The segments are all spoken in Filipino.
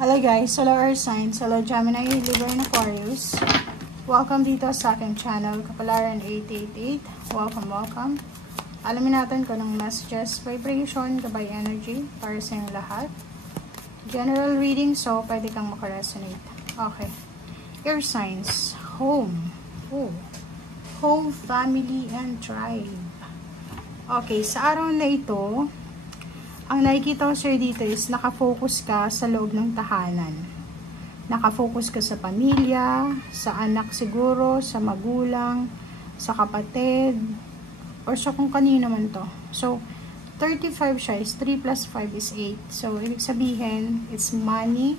Hello guys, hello Earth Signs, hello Gemini, Libra, and Aquarius. Welcome dito sa aking channel, Kapalaran 888. Welcome. Alamin natin kung anong messages, vibration, gabay energy para sa inyong lahat. General reading, so pwede kang makaresonate. Okay. Earth Signs, home. Home, family, and tribe. Okay, sa araw na ito, ang nakikita ko sa'yo dito is nakafocus ka sa loob ng tahanan. Nakafocus ka sa pamilya, sa anak siguro, sa magulang, sa kapatid, or sa kung kanino man to. So, 35 siya is 3 plus 5 is 8. So, ibig sabihin, it's money,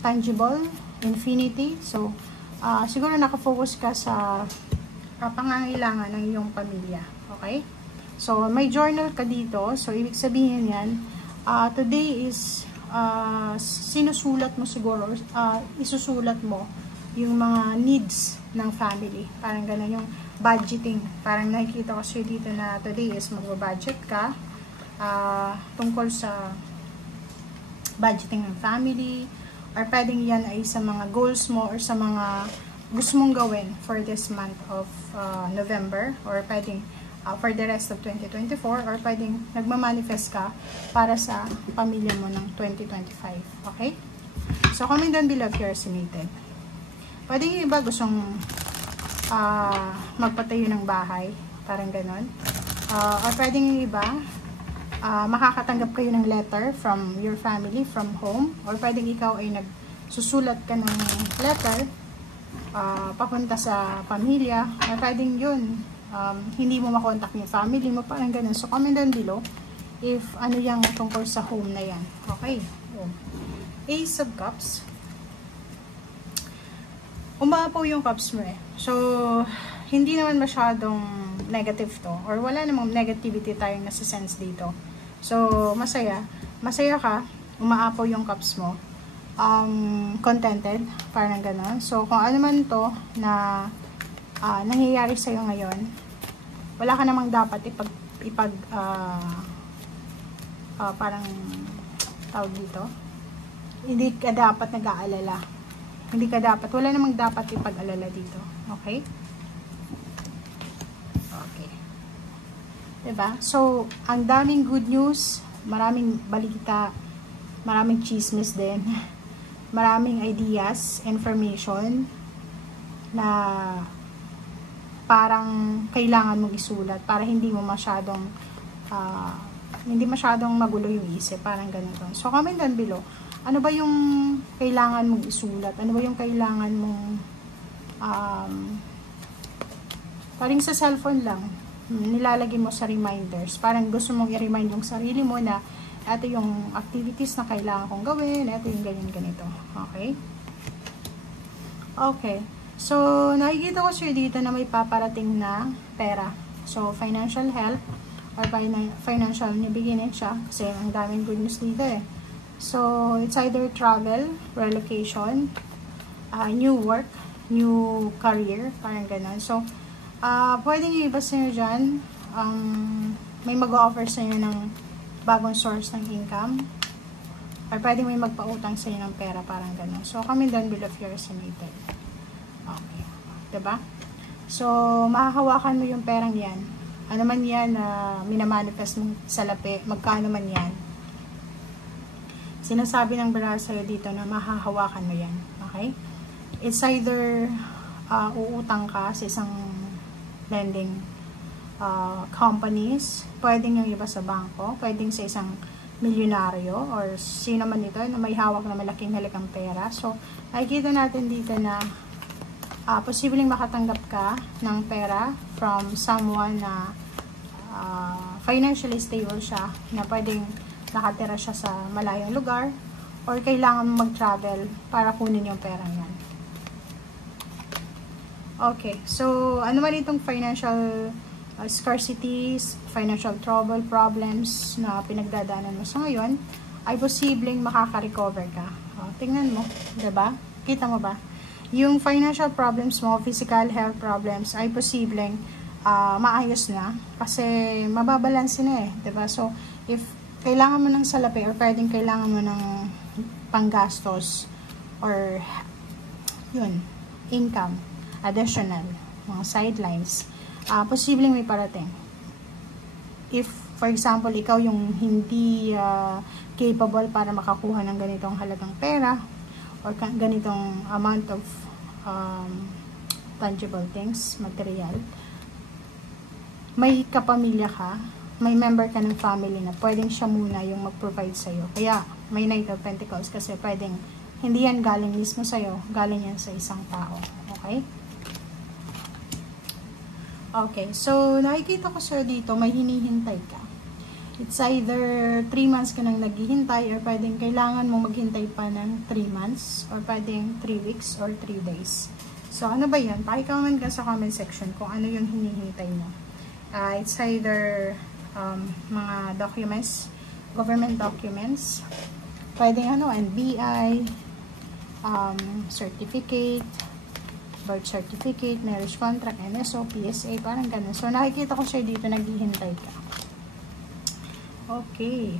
tangible, infinity. So, siguro nakafocus ka sa pangangailangan ng iyong pamilya. Okay? So, may journal ka dito. So, ibig sabihin yan, today is, sinusulat mo siguro, isusulat mo yung mga needs ng family. Parang gano'n yung budgeting. Parang nakikita ko siya dito na today is mag-budget ka tungkol sa budgeting ng family, or pwedeng yan ay sa mga goals mo or sa mga gusto mong gawin for this month of November, or pwedeng for the rest of 2024, or pwedeng nagmamanifest ka para sa pamilya mo ng 2025. Okay? So, comment down below if you're resonated. Pwedeng yung iba gustong magpatayo ng bahay, parang ganon. Or pwedeng yung iba, makakatanggap kayo ng letter from your family, from home, or pwedeng ikaw ay nagsusulat ka ng letter papunta sa pamilya, or pwedeng yun, hindi mo makontak yung family mo, parang ganun. So, comment down below if ano yung tungkol sa home na yan. Okay. Ace of Cups. Umapaw yung cups mo eh. So, hindi naman masyadong negative to, or wala namang negativity tayong nasa-sense dito. So, masaya. Masaya ka, umaapaw yung cups mo. Contented, parang ganun. So, kung ano man to na nangyayari sa'yo ngayon, wala ka namang dapat parang tawag dito, hindi ka dapat nag-aalala, wala namang dapat ipag-alala dito. Okay? Okay. Diba? So, ang daming good news, maraming balita, maraming chismis din, maraming ideas, information na parang kailangan mong isulat para hindi masyadong magulo yung isip, parang ganito. So, comment down below. Ano ba yung kailangan mong isulat? Ano ba yung kailangan mong parang sa cellphone lang, nilalagay mo sa reminders. Parang gusto mong i-remind yung sarili mo na ito yung activities na kailangan kong gawin, ito yung ganito. Okay? Okay. So, nakikita ko siya dito na may paparating na pera. So, financial help or financial beginning siya. Kasi ang daming good news dito eh. So, it's either travel, relocation, new work, new career, parang ganun. So, pwedeng yung iba sa inyo dyan, may mag-offer sa inyo ng bagong source ng income. Or pwedeng may magpautang sa inyo ng pera, parang ganun. So, comment down below if you're resonated. Okay. Diba? So, makakawakan mo yung perang yan. Ano man yan na minamanifest mo sa lapi, magkano man yan. Sinasabi ng bara sa'yo dito na mahahawakan mo yan. Okay? It's either uutang ka sa isang lending companies, pwedeng yung iba sa bangko, pwedeng sa isang milyonaryo, or sino man ito na may hawak na malaking halagang pera. So, nakikita natin dito na posibleng makatanggap ka ng pera from someone na financially stable siya, na pwedeng nakatira siya sa malayong lugar, or kailangan mag-travel para kunin yung pera yan. Okay, so ano man itong financial scarcities, financial trouble, problems na pinagdadaanan mo sa ngayon, ay posibleng makaka-recover ka. Tingnan mo, diba? Kita mo ba? Yung financial problems mo, physical health problems, ay posibleng maayos na kasi mababalanse na eh, diba? So, if kailangan mo ng salapi or pwedeng kailangan mo ng panggastos or yun, income, additional, mga sidelines, posibleng may parating. If, for example, ikaw yung hindi capable para makakuha ng ganitong halagang pera or ganitong amount of tangible things, material, may kapamilya ka, may member ka ng family na pwedeng siya muna yung mag-provide sa'yo. Kaya, may Knight of Pentacles kasi pwedeng hindi yan galing mismo sa'yo, galing yan sa isang tao. Okay? Okay, so nakikita ko sir dito, may hinihintay ka. It's either 3 months ka nang naghihintay or pwedeng kailangan mong maghintay pa ng 3 months or pwedeng 3 weeks or 3 days. So, ano ba yan? Paki-comment ka sa comment section kung ano yung hinihintay mo. It's either mga documents, government documents, pwedeng NBI, certificate, birth certificate, marriage contract, NSO, PSA, parang ganun. So, nakikita ko siya dito, naghihintay ka. Okay.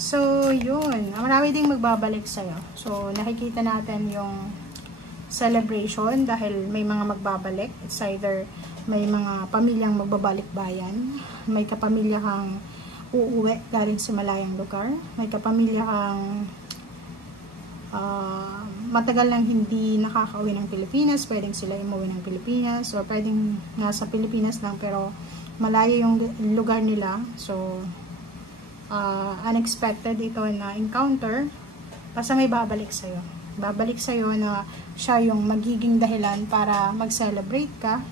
So, yun. Marami ding magbabalik sa'yo. So, nakikita natin yung celebration dahil may mga magbabalik. It's either may mga pamilyang magbabalik bayan, may kapamilya kang uuwi galing sa malayang lugar, may kapamilya kang matagal lang hindi nakakauwi ng Pilipinas, pwedeng sila umuwi ng Pilipinas, o pwedeng nasa Pilipinas lang pero malayo yung lugar nila. So, unexpected ito na encounter, basta may babalik sa'yo. Babalik sa'yo na siya yung magiging dahilan para mag-celebrate ka.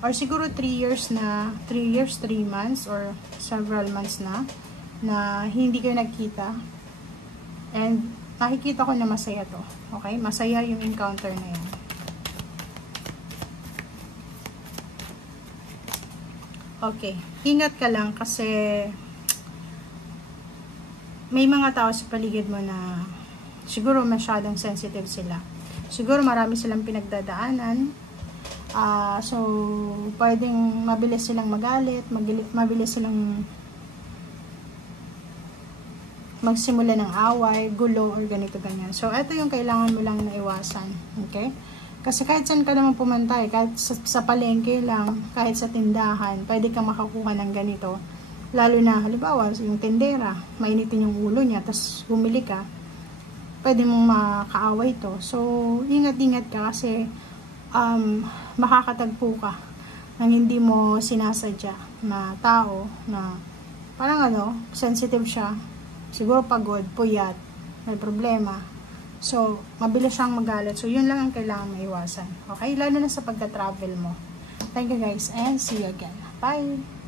Or siguro 3 years, 3 months, or several months na hindi kayo nagkita. And makikita ko na masaya to. Okay? Masaya yung encounter na yan. Okay. Ingat ka lang kasi may mga tao sa paligid mo na siguro masyadong sensitive sila. Siguro marami silang pinagdadaanan. So, pwedeng mabilis silang magalit, mabilis silang magsimula ng away, gulo, or ganito-ganyan. So, ito yung kailangan mo lang na iwasan. Okay? Kasi kahit saan ka naman pumantay, kahit sa palengke lang, kahit sa tindahan, pwede ka makakuha ng ganito. Lalo na, halimbawa, yung tindera, mainitin yung ulo niya, tapos bumili ka, pwede mong makaaway to. So, ingat-ingat ka kasi makakatagpo ka ng hindi mo sinasadya na tao na parang sensitive siya. Siguro pagod, puyat, may problema. So, mabilis siyang magalit. So, yun lang ang kailangan maiwasan. Okay? Lalo na sa pagka-travel mo. Thank you guys and see you again. Bye!